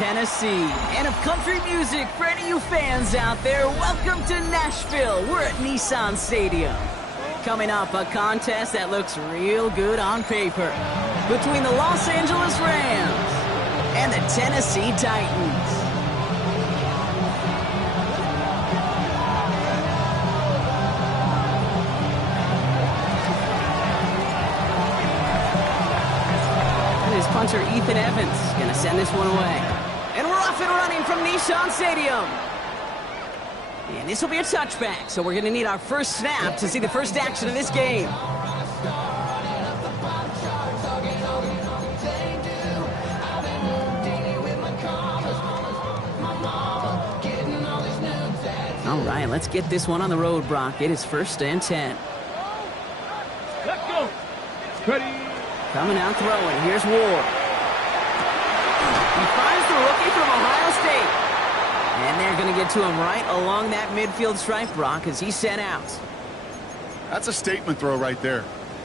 Tennessee. And of country music, for any of you fans out there, welcome to Nashville. We're at Nissan Stadium. Coming up, a contest that looks real good on paper between the Los Angeles Rams and the Tennessee Titans. And his punter Ethan Evans gonna send this one away. And we're off and running from Nissan Stadium. And this will be a touchback, so we're going to need our first snap to see the first action of this game. All right, let's get this one on the road, Brock. It is 1st and 10. Let's go. Ready. Coming out throwing. Here's Ward. He finds the rookie from Ohio State. And they're going to get to him right along that midfield stripe, Brock, as he's sent out. That's a statement throw right there.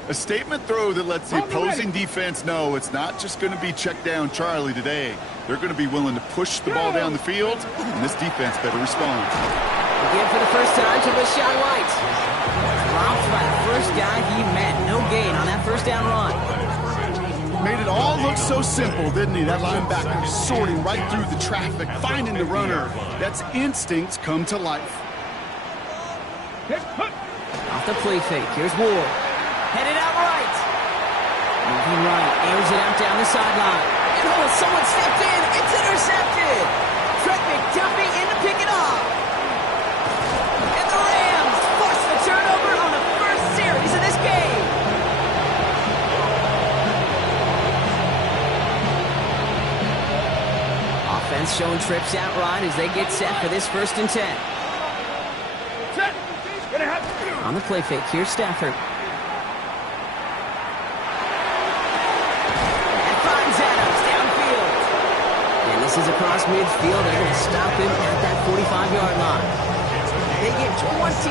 A statement throw that lets the opposing defense know it's not just going to be check down Charlie today. They're going to be willing to push the ball down the field, and this defense better respond. Again for the first time to Rashawn White. Dropped by the first guy he met. No gain on that first down run. Made it all look so simple, didn't he? That linebacker sorting right through the traffic, finding the runner. That's instincts come to life. Off the play fake. Here's Ward. Headed out right. Moving right. Airs it out down the sideline. And oh, someone stepped in. It's intercepted. Trent McDuffie in to pick it off. And the Rams force the turnover on the first series of this game. Offense showing trips out right as they get set for this 1st and 10. On the play fake, here's Stafford. That finds Adams downfield. And this is across midfield. They're going to stop him at that 45-yard line. They get 27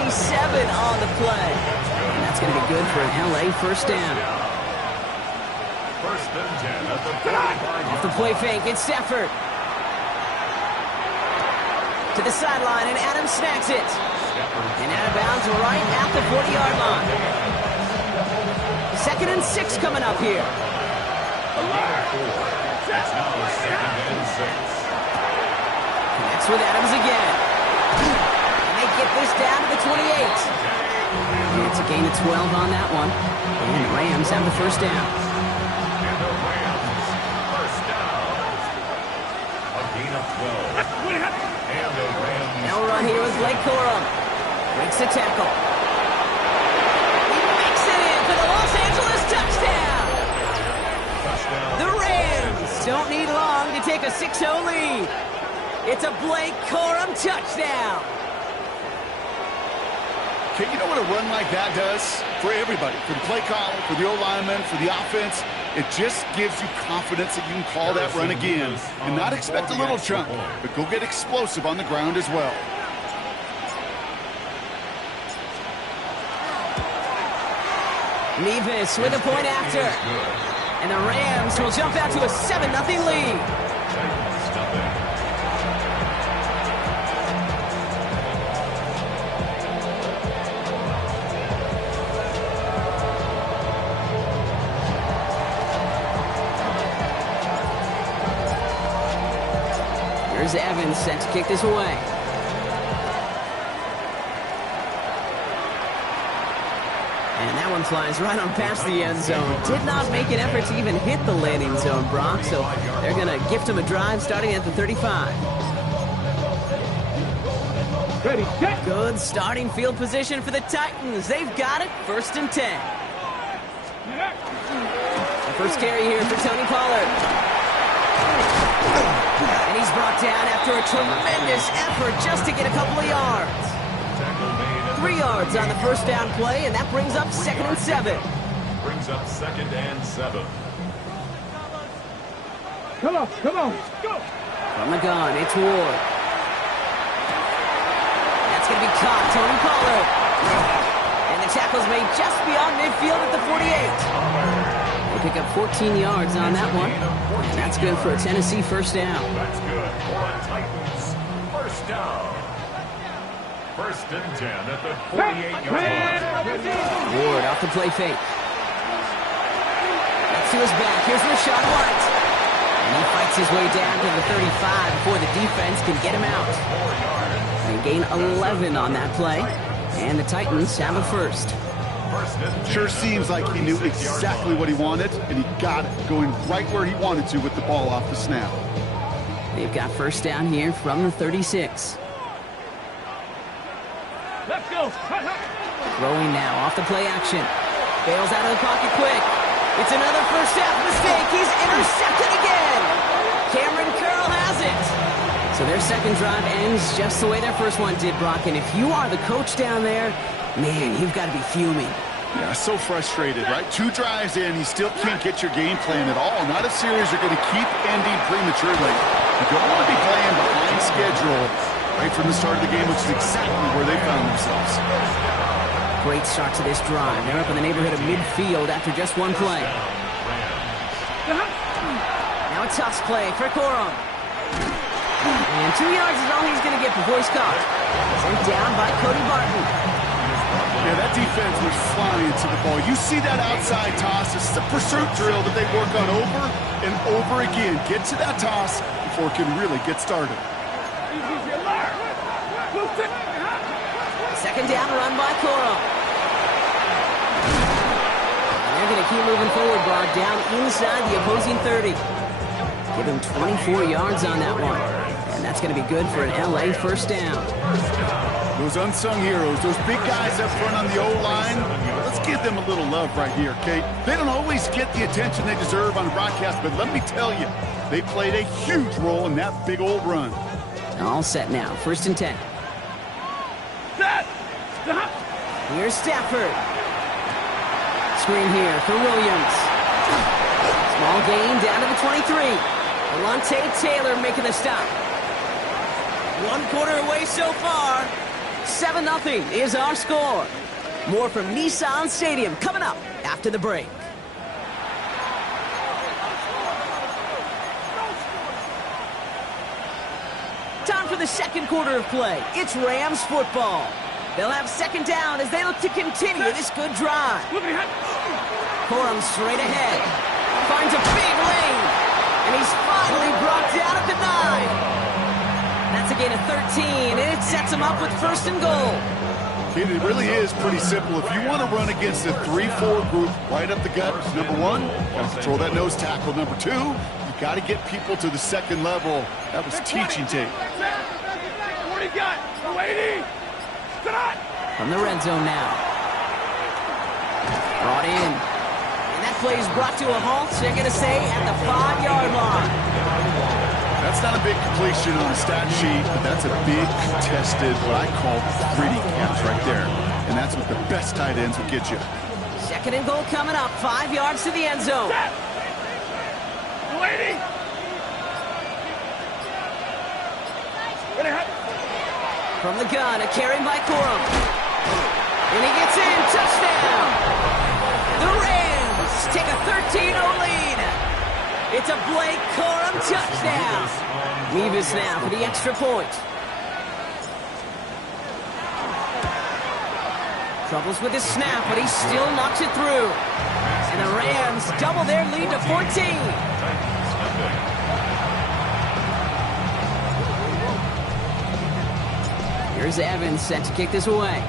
on the play. And that's going to be good for an LA first down. 1st and 10 at the 45. Off the play fake, it's Stafford. To the sideline, and Adams snacks it. And out of bounds right at the 40-yard line. 2nd and 6 coming up here. It's now 2nd and 6. Connects with Adams again. And they get this down to the 28. And it's a gain of 12 on that one. And the Rams have the first down. And the Rams, first down. A gain of 12. And the Rams. Now run here with Blake Corum. Breaks the tackle. He makes it in for the Los Angeles touchdown. The Rams don't need long to take a 6-0 lead. It's a Blake Corum touchdown. Okay, you know what a run like that does? For everybody, for the play caller, for the O-lineman, for the offense, it just gives you confidence that you can call that run again and not expect a little chunk, but go get explosive on the ground as well. Nevis with a point after. And the Rams will jump out to a 7-0 lead. Here's Evans set to kick this away. And that one flies right on past the end zone. Did not make an effort to even hit the landing zone, Brock, so they're going to gift him a drive starting at the 35. Ready, set. Good starting field position for the Titans. They've got it, 1st and 10. The first carry here for Tony Pollard. And he's brought down after a tremendous effort just to get a couple of yards. 3 yards on the first down play, and that brings up 2nd and 7. Brings up 2nd and 7. Come on, come on. Go. From the gun, it's Ward. That's going to be caught, Tony Pollard. And the tackle's made just beyond midfield at the 48. They pick up 14 yards on that one. And that's good for a Tennessee first down. That's good for a Titans first down. First and 10 at the 48-yard line. Ward off the play fake. That's to his back. Here's Rachaad White. And he fights his way down to the 35 before the defense can get him out. They gain 11 on that play. And the Titans have a first. Sure seems like he knew exactly what he wanted, and he got it, going right where he wanted to with the ball off the snap. They've got first down here from the 36. Let's go. Throwing now off the play action. Bails out of the pocket quick. It's another first half mistake. He's intercepted again. Cameron Curl has it. So their second drive ends just the way their first one did, Brock. And if you are the coach down there, man, you've got to be fuming. Yeah, so frustrated, right? 2 drives in, you still can't get your game plan at all. Not a series you're going to keep ending prematurely. You don't want to be playing behind schedule right from the start of the game, which is exactly where they found themselves. Great start to this drive. They're up in the neighborhood of midfield after just one play. Now a toss play for Corum. And 2 yards is all he's going to get before he's caught. Sent down by Cody Barton. Yeah, that defense was flying to the ball. You see that outside toss. This is a pursuit drill that they work on over and over again. Get to that toss before it can really get started. Second down run by Corum. They're going to keep moving forward, Brock, down inside the opposing 30. Give him 24 yards on that one. And that's going to be good for an LA first down. Those unsung heroes, those big guys up front on the O-line, let's give them a little love right here, okay? They don't always get the attention they deserve on the broadcast, but let me tell you, they played a huge role in that big old run. All set now, first and 10. Here's Stafford. Screen here for Williams. Small gain down to the 23. Alontae Taylor making the stop. 1 quarter away so far. 7-0 is our score. More from Nissan Stadium coming up after the break. Time for the second quarter of play. It's Rams football. They'll have second down as they look to continue this good drive. Corum straight ahead. Finds a big lane. And he's finally brought down at the 9. That's a gain of 13, and it sets him up with first and goal. It really is pretty simple. If you want to run against a 3-4 group right up the gut, number 1, got to control that nose tackle. Number 2, you got to get people to the second level. That was teaching tape. What do you got? Waiting. From the red zone now. Brought in. And that play is brought to a halt, so they're going to say at the 5-yard line. That's not a big completion on the stat sheet, but that's a big contested, what I call gritty catch right there. And that's what the best tight ends will get you. Second and goal coming up, 5 yards to the end zone. Waiting. From the gun, a carry by Corum. And he gets in, touchdown. The Rams take a 13-0 lead. It's a Blake Corum touchdown. Mevis now for the extra point. Troubles with his snap, but he still knocks it through. And the Rams double their lead to 14. Here's Evans set to kick this away.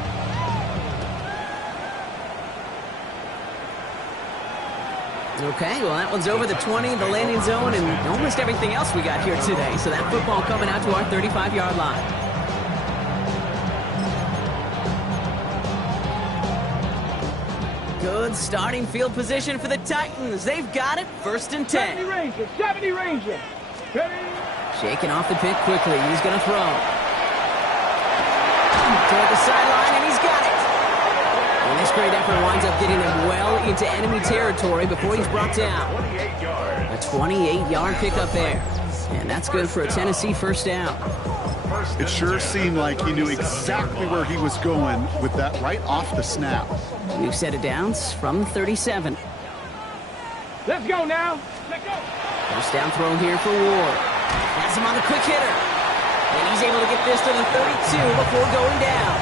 Okay, well, that one's over the 20, the landing zone, and almost everything else we got here today. So that football coming out to our 35-yard line. Good starting field position for the Titans. They've got it, first and 10. 70 Ranger. Shaking off the pick quickly. He's going to throw. Toward the sideline, and he's got it. And this great effort winds up getting him well into enemy territory before he's brought down. A 28-yard pickup there. And that's good for a Tennessee first down. It sure seemed like he knew exactly where he was going with that right off the snap. New set of downs from 37. Let's go now. Let's go. First down throw here for Ward. Has him on the quick hitter. And he's able to get this to the 32 before going down.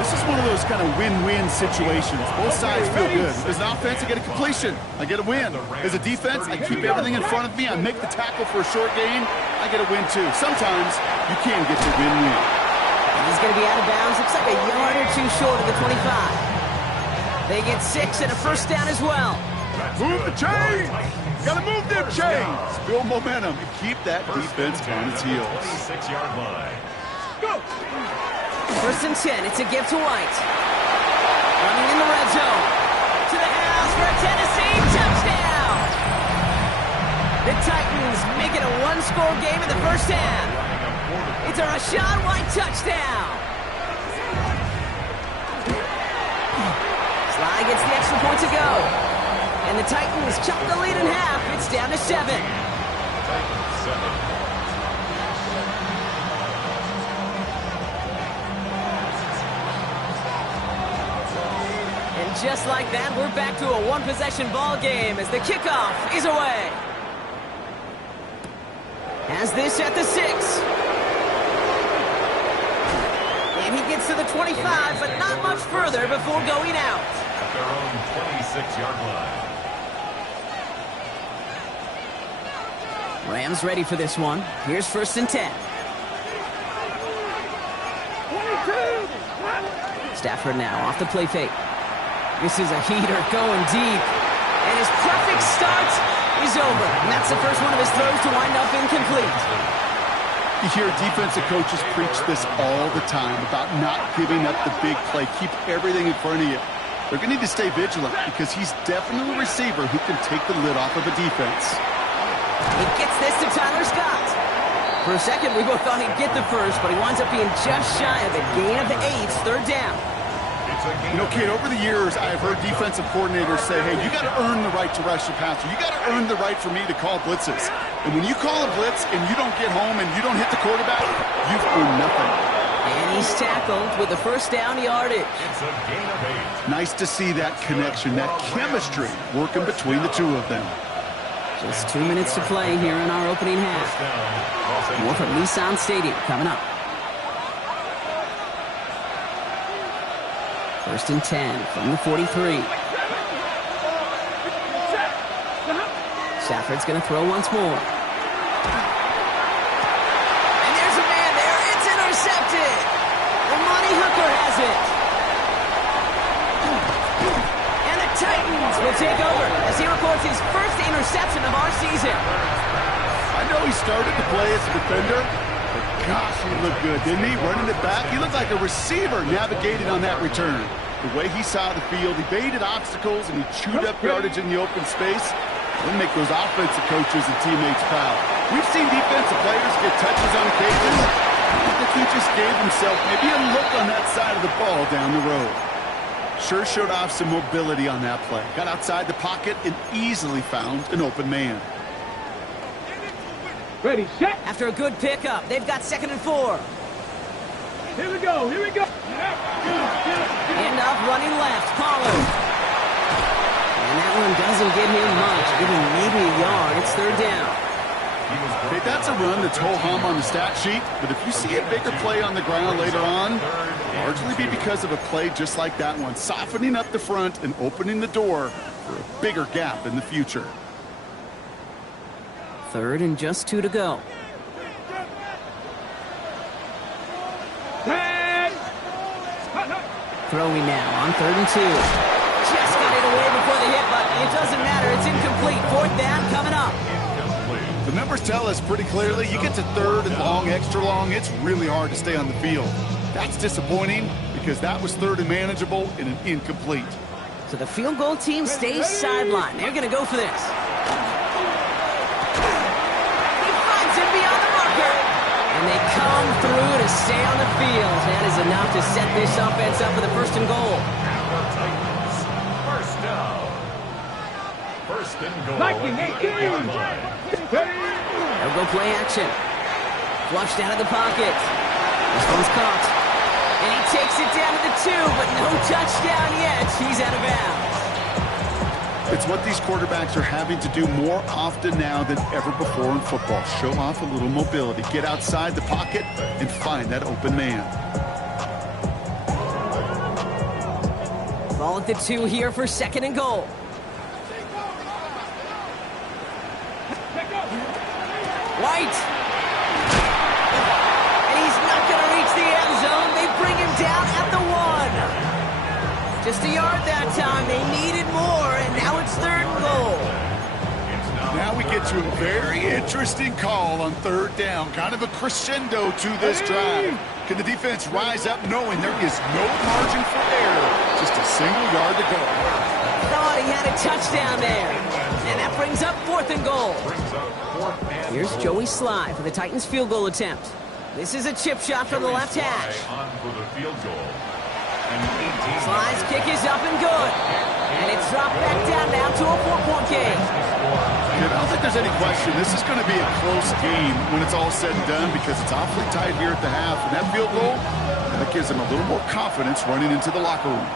This is one of those kind of win-win situations. Both sides feel good. As an offense, I get a completion. I get a win. As a defense, I keep everything in front of me. I make the tackle for a short gain. I get a win, too. Sometimes you can get the win-win. And he's going to be out of bounds. Looks like a yard or two short of the 25. They get 6 and a first down as well. Move the chains! Gotta move them chains! Build momentum and keep that defense on its heels. 26-yard line. Go. First and 10. It's a give to White. Running in the red zone. To the house for a Tennessee touchdown! The Titans make it a one-score game in the first half. It's a Rachaad White touchdown. Sly gets the extra point to go. And the Titans chop the lead in half. It's down to 7. Titans 7. And just like that, we're back to a one-possession ball game as the kickoff is away. Has this at the 6. And he gets to the 25, but not much further before going out. At their own 26-yard line. Rams ready for this one. Here's first and 10. 22. Stafford now off the play fake. This is a heater going deep. And his perfect start is over. And that's the first one of his throws to wind up incomplete. You hear defensive coaches preach this all the time about not giving up the big play. Keep everything in front of you. They're going to need to stay vigilant because he's definitely a receiver who can take the lid off of a defense. He gets this to Tyler Scott. For a second, we both thought he'd get the first, but he winds up being just shy of a gain of 8, third down. You know, kid, over the years, I've heard defensive coordinators say, hey, you got to earn the right to rush the passer. You got to earn the right for me to call blitzes. And when you call a blitz and you don't get home and you don't hit the quarterback, you've earned nothing. And he's tackled with the first down yardage. It's a gain of 8. Nice to see that connection, that chemistry working between the two of them. Just 2 minutes to play here in our opening half. More from Nissan Stadium coming up. First and 10 from the 43. Stafford's going to throw once more. And there's a man there. It's intercepted. Amani Hooker has it. And the Titans will take over as he records his first interception of our season. I know he started to play as a defender, but gosh, he looked good, didn't he? Running it back, he looked like a receiver navigating on that return. The way he saw the field, he baited obstacles, and he chewed up yardage in the open space. It'll make those offensive coaches and teammates proud. We've seen defensive players get touches on occasion. I think he just gave himself maybe a look on that side of the ball down the road. Sure showed off some mobility on that play. Got outside the pocket and easily found an open man. Ready, set. After a good pickup, they've got 2nd and 4. Here we go. Here we go. End up running left, Pollard. And that one doesn't get him much, giving maybe a yard. It's third down. Hey, that's a run that's ho-hum on the stat sheet, but if you see a bigger play on the ground later on, largely be because of a play just like that one, softening up the front and opening the door for a bigger gap in the future. Third and just 2 to go. Throwing now on 3rd and 2. Just got it away before the hit, but it doesn't matter. It's incomplete. 4th down coming up. The numbers tell us pretty clearly, you get to 3rd and long, extra long, it's really hard to stay on the field. That's disappointing because that was 3rd and manageable and an incomplete. So the field goal team stays sidelined. They're going to go for this. He finds it beyond the marker. And they come through to stay on the field. That is enough to set this offense up for the 1st and goal. Titans, first down. 1st and goal. 19-18. They'll go play action. Flushed out of the pocket. This one's caught. And he takes it down to the 2, but no touchdown yet. He's out of bounds. It's what these quarterbacks are having to do more often now than ever before in football. Show off a little mobility. Get outside the pocket and find that open man. Ball at the 2 here for 2nd and goal. White. And he's not going to reach the end zone. They bring him down at the 1. Just a yard that time. They needed more, and now it's 3rd and goal. Now we get to a very interesting call on 3rd down. Kind of a crescendo to this drive. Can the defense rise up knowing there is no margin for error? Just a single yard to go. Thought he had a touchdown there. And that brings up 4th and goal. Here's Joey Sly for the Titans field goal attempt. This is a chip shot from the left hash. Sly's kick is up and good. And it's dropped back down now to a 4-point game. I don't think there's any question. This is going to be a close game when it's all said and done because it's awfully tight here at the half. And that field goal, that gives them a little more confidence running into the locker room.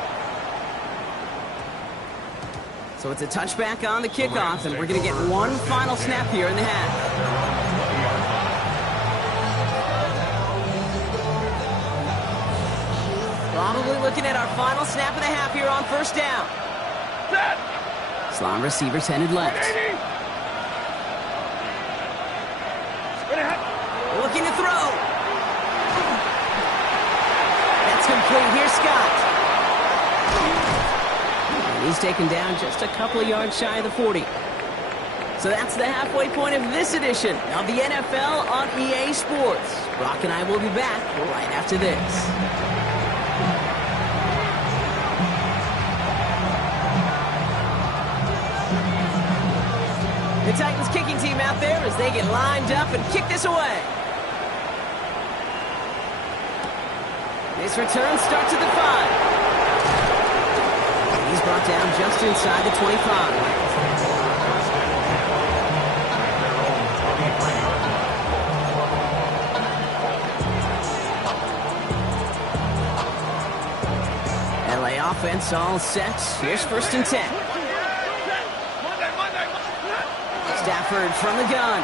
So it's a touchback on the kickoff, and we're going to get one final snap here in the half. Probably looking at our final snap of the half here on 1st down. Slot receivers headed left. Looking to throw. That's complete. Here's Scott. And he's taken down just a couple of yards shy of the 40. So that's the halfway point of this edition of the NFL on EA Sports. Brock and I will be back right after this. The Titans kicking team out there as they get lined up and kick this away. This return starts at the 5. He's brought down just inside the 25. LA offense all set. Here's 1st and 10. Stafford from the gun.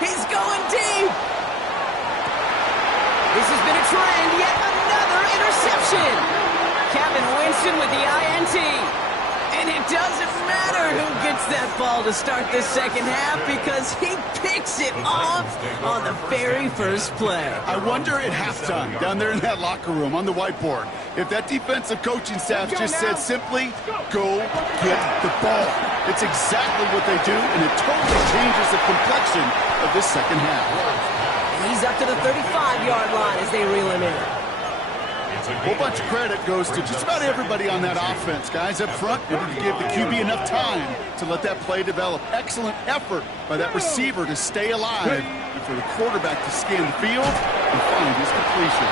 He's going deep. This has been a trend. Yet another interception. Kevin Winston with the INT. And it doesn't matter who gets that ball to start the 2nd half because he picks it off on the very first play. I wonder at halftime, down there in that locker room on the whiteboard, if that defensive coaching staff just said simply, go get the ball. It's exactly what they do, and it totally changes the complexion of this 2nd half. And he's up to the 35-yard line as they reel him in. A whole bunch of credit goes to just about everybody on that offense. Guys up front, able to give the QB enough time to let that play develop. Excellent effort by that receiver to stay alive and for the quarterback to scan the field and find his completion.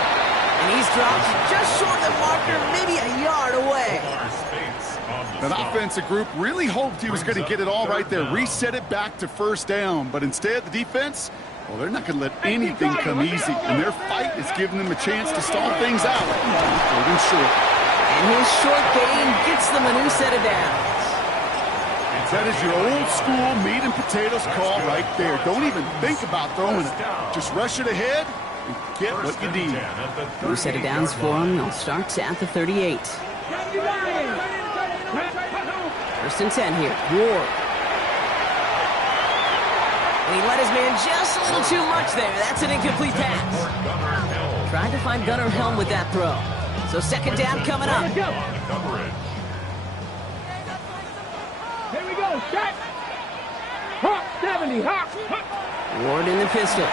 And he's dropped just short of the marker, maybe a yard away. That offensive group really hoped he was going to get it all right there, reset it back to 1st down. But instead, the defense, well, they're not going to let anything come easy. And their fight is giving them a chance to stall things out. 3rd and short. And his short game gets them a new set of downs. That is your old school meat and potatoes call right there. Don't even think about throwing it. Just rush it ahead and get what you need. New set of downs for him. They'll start at the 38. 1st and 10 here. Ward. And he let his man just a little too much there. That's an incomplete pass. Tried to find Gunnar Helm with that throw. So 2nd down coming up. Here we go. Shot. Hawk 70. Hawk. Ward in the pistol.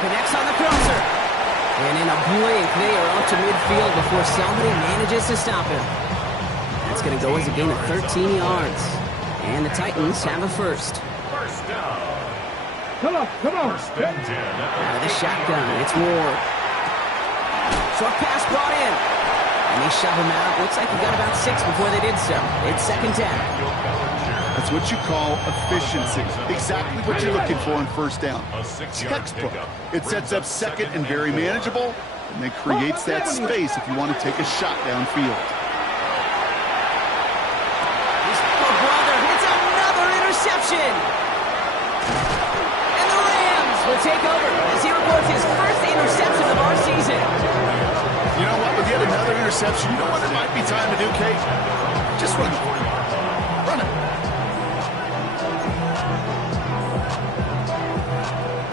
Connects on the crosser. And in a blink, they are up to midfield before somebody manages to stop him. That's going to go as a gain of 13 yards. And the Titans have a 1st. Come on. Out of the shotgun, it's Ward. Short pass brought in. And they shove him out. Looks like he got about 6 before they did so. It's 2nd down. That's what you call efficiency. Exactly what you're looking for in 1st down. Textbook. It sets up 2nd and very manageable, and then creates that space if you want to take a shot downfield. take over as he records his first interception of our season. You know what? With yet another interception, you know what it might be time to do, Kate? Just run it. Run it.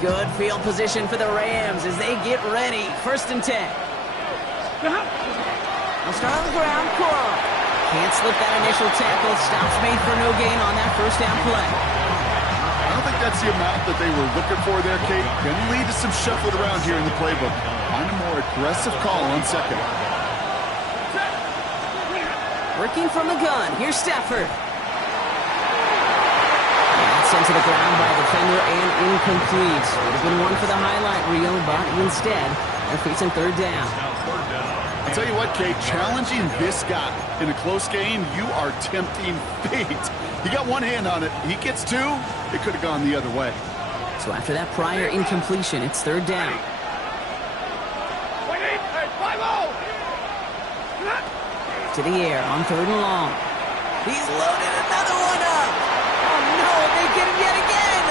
Good field position for the Rams as they get ready. 1st and 10. They'll start on the ground. Cora can't slip that initial tackle. Stops made for no gain on that 1st down play. I don't think that's the amount that they were looking for there, Kate. Going to lead to some shuffling around here in the playbook. Find a more aggressive call on 2nd. Working from the gun. Here's Stafford. Sent to the ground by a defender and incomplete. Would have been one for the highlight reel, but instead, they're facing 3rd down. I'll tell you what, Kate, challenging this guy in a close game, you are tempting fate. He got one hand on it. He gets 2. It could have gone the other way. So after that prior incompletion, it's 3rd down. To the air on 3rd and long. He's loaded another one up. Oh, no, they get him yet again.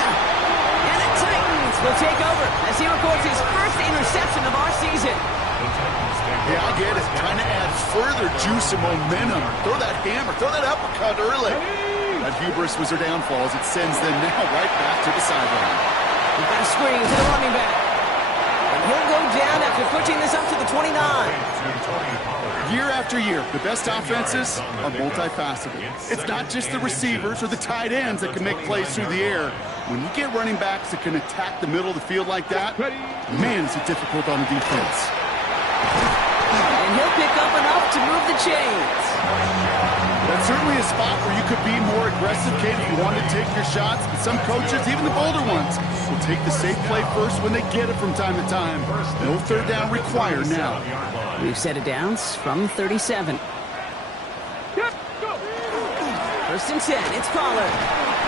And the Titans will take over as he records his first interception of our season. Yeah, I get it. Trying to add further juice and momentum. Throw that hammer. Throw that uppercut early. That hubris was their downfall as it sends them now right back to the sideline. We've got a screen to the running back. And he'll go down after pushing this up to the 29. Year after year, the best offenses are multifaceted. It's not just the receivers or the tight ends that can make plays through the air. When you get running backs that can attack the middle of the field like that, man, is it difficult on the defense. And he'll pick up enough to move the chains. That's certainly a spot where you could be more aggressive, Kate, if you want to take your shots. But some coaches, even the bolder ones, will take the safe play first when they get it from time to time. No 3rd down required now. We've set it down from 37. 1st and 10. It's Pollard.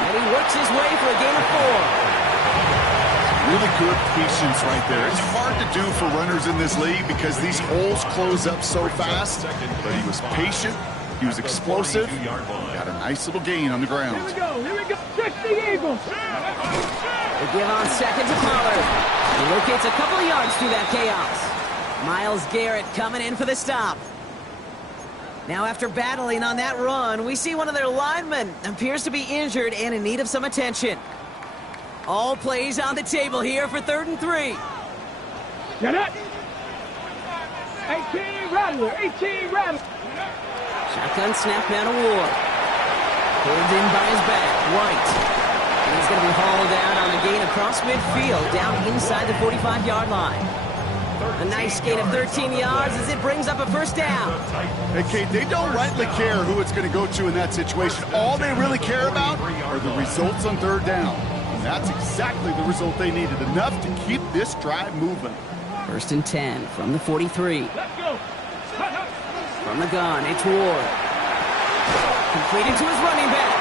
And he works his way for a gain of 4. Really good patience right there. It's hard to do for runners in this league because these holes close up so fast. But he was patient. He was explosive. Got a nice little gain on the ground. Here we go. Here we go. Touch the Eagles. They give on 2nd to Pollard. He locates a couple of yards through that chaos. Myles Garrett coming in for the stop. Now after battling on that run, we see one of their linemen appears to be injured and in need of some attention. All plays on the table here for 3rd and 3. Get it. 18 Rattler. 18 Rattler. Shotgun snap now to Ward. Pulled in by his back. White. And he's going to be hauled out on a gain across midfield down inside the 45-yard line. A nice gain of 13 yards as it brings up a 1st down. Hey, Kate, they don't rightly care who it's going to go to in that situation. All they really care about are the results on 3rd down. And that's exactly the result they needed. Enough to keep this drive moving. 1st and 10 from the 43. Let's go. From the gun, it's Ward. Completed to his running back.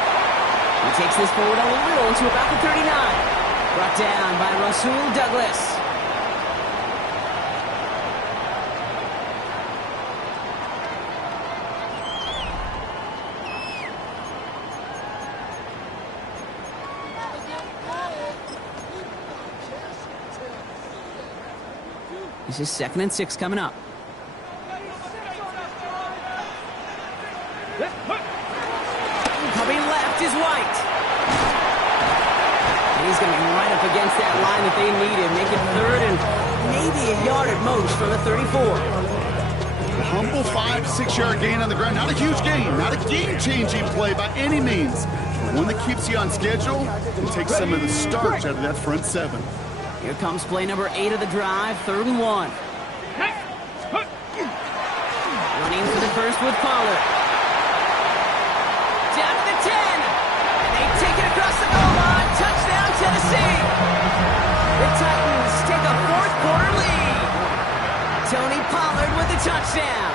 He takes this forward a little to about the 39. Brought down by Rasul Douglas. This is 2nd and 6 coming up. Coming left is White. And he's going to be right up against that line that they needed, making 3rd and maybe a yard at most from the 34. A humble 5-6 yard gain on the ground. Not a huge gain, not a game-changing play by any means. But one that keeps you on schedule and takes some of the starch out of that front 7. Here comes play number 8 of the drive, 3rd and 1. Running for the first with Pollard. Down to the 10. And they take it across the goal line. Touchdown, Tennessee. The Titans take a 4th quarter lead. Tony Pollard with the touchdown.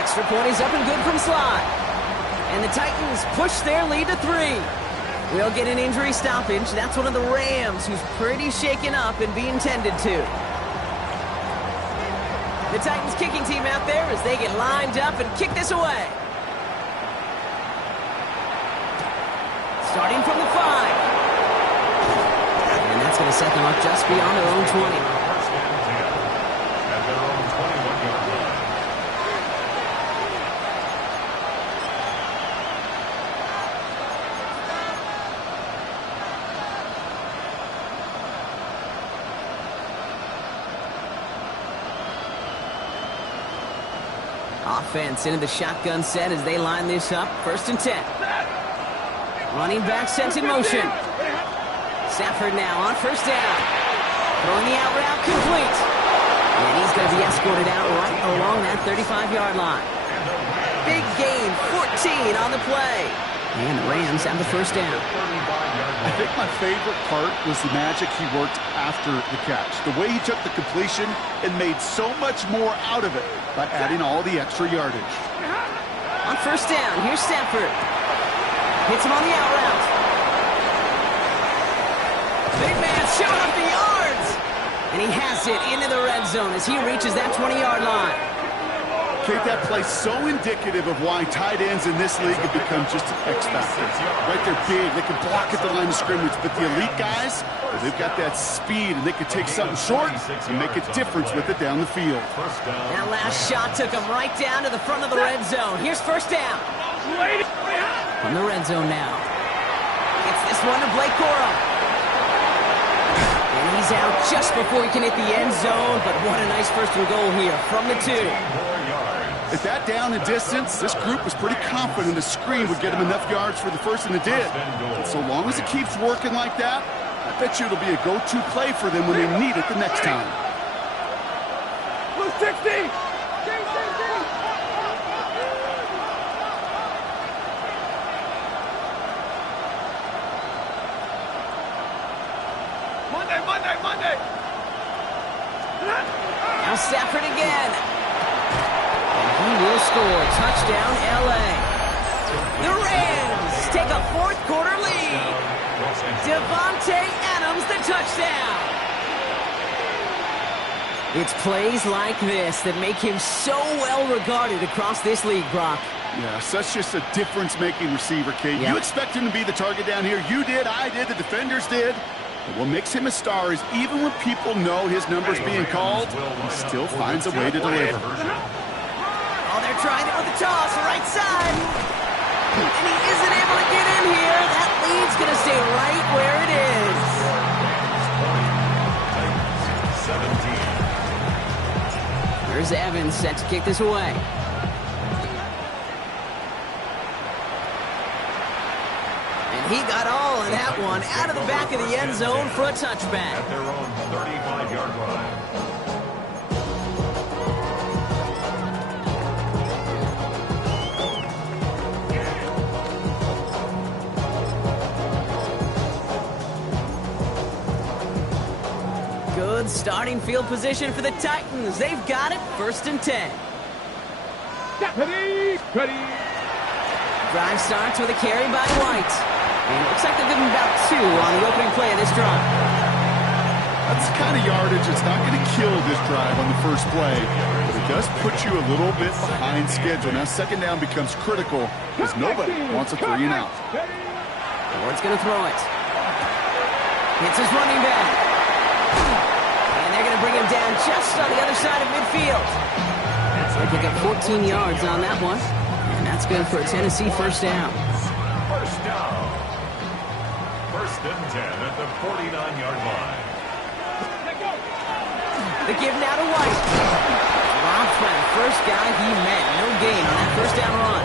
Extra point is up and good from slide. And the Titans push their lead to 3. We'll get an injury stoppage. That's one of the Rams who's pretty shaken up and being tended to. The Titans kicking team out there as they get lined up and kick this away. Starting from the 5. That's going to set them up just beyond their own 20. First and 10 at their own 21-yard line. Offense into the shotgun set as they line this up. First and 10. Running back sent in motion. Stafford now on first down. Throwing the out route complete. And he's going to be escorted out right along that 35-yard line. Big gain, 14 on the play. And the Rams have the first down. I think my favorite part was the magic he worked after the catch. The way he took the completion and made so much more out of it by adding all the extra yardage. On first down, here's Stafford. Hits him on the out route. Big man showing up the yards. And he has it into the red zone as he reaches that 20-yard line. Kate, that play so indicative of why tight ends in this league have become just an X factor. Right, they're big, they can block at the line of scrimmage, but the elite guys, well, they've got that speed and they can take something short and make a difference with it down the field. That last shot took him right down to the front of the red zone. Here's first down. From the red zone now. Gets this one to Blake Corum. And he's out just before he can hit the end zone, but what a nice first and goal here from the 2. At that down and distance, this group was pretty confident a screen would get him enough yards for the first, and it did. And so long as it keeps working like that, I bet you it'll be a go-to play for them when they need it the next time. Blue 60! Monday! Now Stafford again. He will score. Touchdown, L.A. The Rams take a fourth-quarter lead. Devontae Adams, the touchdown. It's plays like this that make him so well-regarded across this league, Brock. Yeah, such just a difference-making receiver, Kate. Yep. You expect him to be the target down here. You did, I did, the defenders did. But what makes him a star is even when people know his number's being called, he still finds a way to deliver. Oh, they're trying it with a toss, right side. And he isn't able to get in here. That lead's going to stay right where it is. 17. Here's Evans set to kick this away. And he got all of that one out of the back of the end zone for a touchback. At their own 35-yard line. Good starting field position for the Titans. They've got it, first and 10. Ready! Drive starts with a carry by White. And it looks like they'll give him about 2 on the opening play of this drive. That's the kind of yardage that's not going to kill this drive on the first play, but it does put you a little bit behind schedule. Now second down becomes critical because nobody wants a 3 and out. Ward's going to throw it. Hits his running back. And they're going to bring him down just on the other side of midfield. They pick up 14 yards on that one. And that's good for a Tennessee first down. First down. First and 10 at the 49-yard line. The give now to White. Rob for the first guy he met. No gain on that first down run.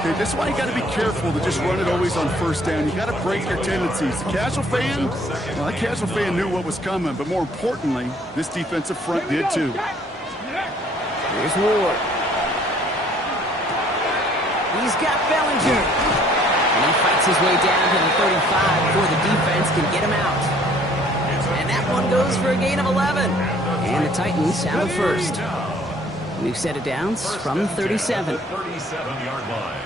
Okay, this is why you got to be careful to just run it always on first down. You got to break your tendencies. The casual fan, well, that casual fan knew what was coming, but more importantly, this defensive front did too. Here's Ward. He's got Bellinger. And he fights his way down to the 35 before the defense can get him out. And that one goes for a gain of 11. And the Titans have a first. New set of downs from 37. 37-yard line.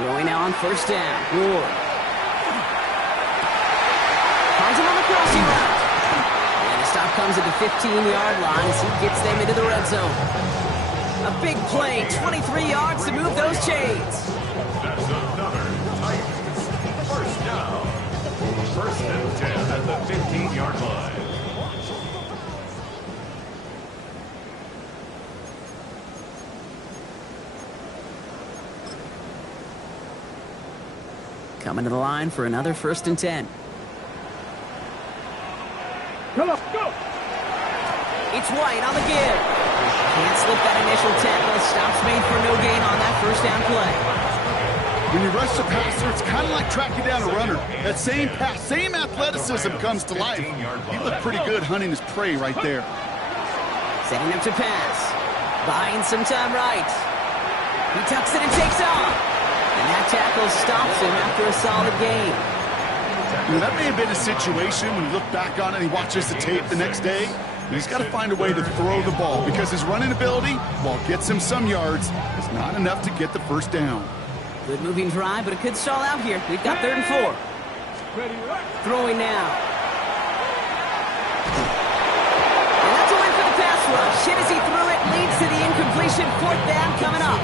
Throwing now on first down. Ward. Finds him on the crossing route. And the stop comes at the 15-yard line as he gets them into the red zone. A big play, 23 yards to move those chains. That's another Titans first down. First First and 10 at the 15-yard line. Coming to the line for another 1st and 10. Come on, go! It's White on the give. Can't slip that initial tackle. Stops made for no gain on that 1st down play. When you rush the passer, it's kind of like tracking down a runner. That same pass, same athleticism comes to life. He looked pretty good hunting his prey right there. Setting up to pass. Buying some time right. He tucks it and takes off. And that tackle stops him after a solid gain. You know, that may have been a situation when you look back on it and he watches the tape the next day. And he's got to find a way to throw the ball because his running ability, while it gets him some yards, is not enough to get the 1st down. Good moving drive, but it could stall out here. We've got 3rd and 4. Throwing now. And that's a win for the pass rush. Hit as he threw it, leads to the incompletion. 4th down coming up.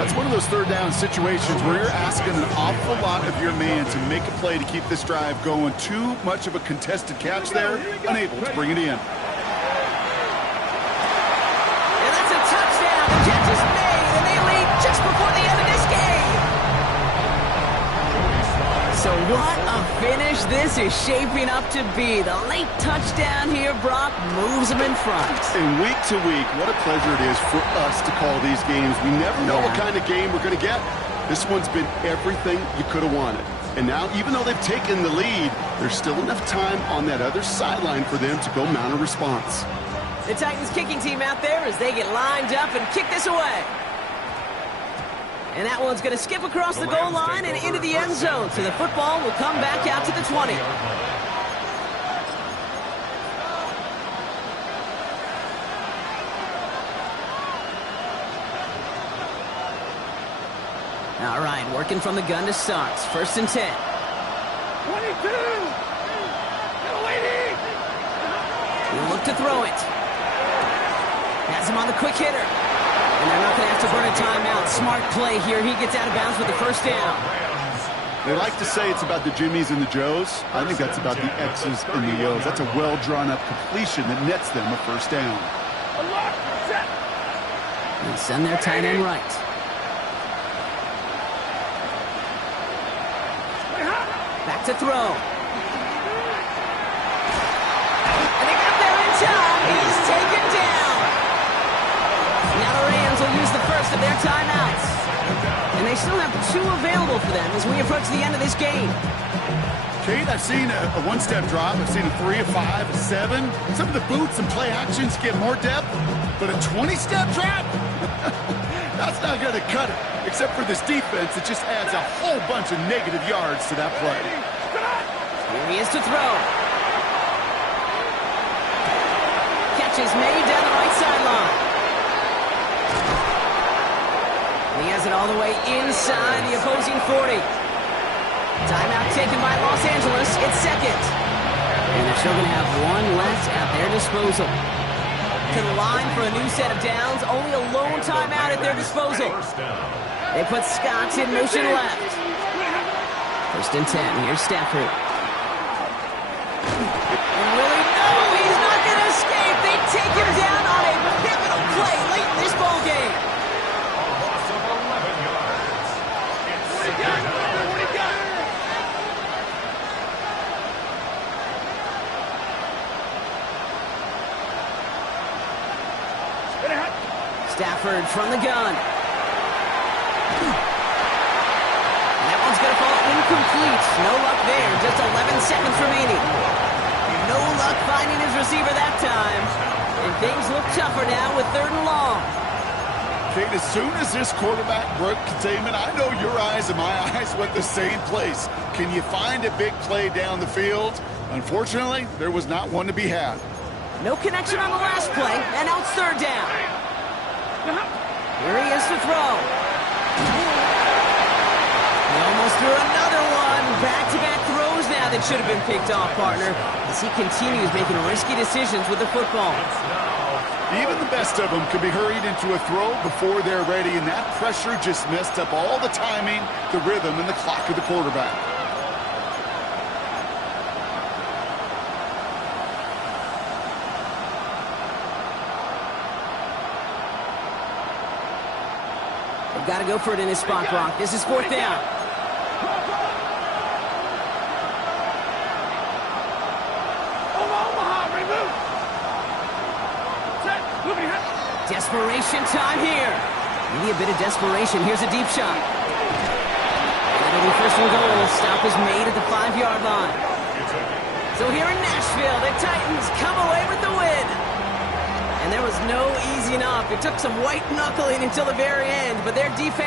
That's one of those 3rd down situations where you're asking an awful lot of your man to make a play to keep this drive going. Too much of a contested catch there, unable to bring it in. And that's a touchdown. The catch is made, and they lead just before the end of this game. So what a finish this is shaping up to be. The late touchdown here, Brock, moves them in front. And week to week, what a pleasure it is for us to call these games. We never know what kind of game we're going to get. This one's been everything you could have wanted. And now, even though they've taken the lead, there's still enough time on that other sideline for them to go mount a response. The Titans kicking team out there as they get lined up and kick this away. And that one's going to skip across the goal line and into the end zone. So the football will come back out to the 20. All right, working from the gun to start. 1st and 10. 22! Go, lady! He'll look to throw it. Has him on the quick hitter. And they're not going to have to burn a timeout. Smart play here. He gets out of bounds with the 1st down. They like to say it's about the Jimmies and the Joes. I think that's about the X's and the O's. That's a well-drawn-up completion that nets them a 1st down. They send their tight end right. Back to throw. And they got there in time. He's taken down. Now the Rams will use the 1st of their timeouts. And they still have 2 available for them as we approach the end of this game. Kate, I've seen a 1-step drop. I've seen a 3, a 5, a 7. Some of the boots and play actions get more depth. But a 20-step drop? That's not going to cut it. Except for this defense, it just adds a whole bunch of negative yards to that play. Here he is to throw. Catch is made down the right sideline. He has it all the way inside the opposing 40. Timeout taken by Los Angeles. It's 2nd. And they're still going to have 1 left at their disposal. To the line for a new set of downs. Only a lone timeout at their disposal. They put Scott in motion left. 1st and 10. Here's Stafford. And Willie, no, he's not going to escape. They take him down on a pivotal play late in this ball game. A loss of 11 yards. It's 2nd down. Stafford from the gun. That one's going to fall incomplete. No luck there. Just 11 seconds remaining. No luck finding his receiver that time. And things look tougher now with 3rd and long. Kate, as soon as this quarterback broke containment, I know your eyes and my eyes went the same place. Can you find a big play down the field? Unfortunately, there was not one to be had. No connection on the last play, and now it's 3rd down. Here he is to throw. He almost threw another one. Back-to-back throws now that should have been picked off, partner, as he continues making risky decisions with the football. Even the best of them can be hurried into a throw before they're ready, and that pressure just messed up all the timing, the rhythm, and the clock of the quarterback. They've got to go for it in his spot, Gronk. This is 4th down. Desperation time here. Maybe a bit of desperation. Here's a deep shot. That'll be 1st and goal. Stop is made at the 5-yard line. So here in Nashville, the Titans come away with the win. And there was no easing up. It took some white knuckling until the very end, but their defense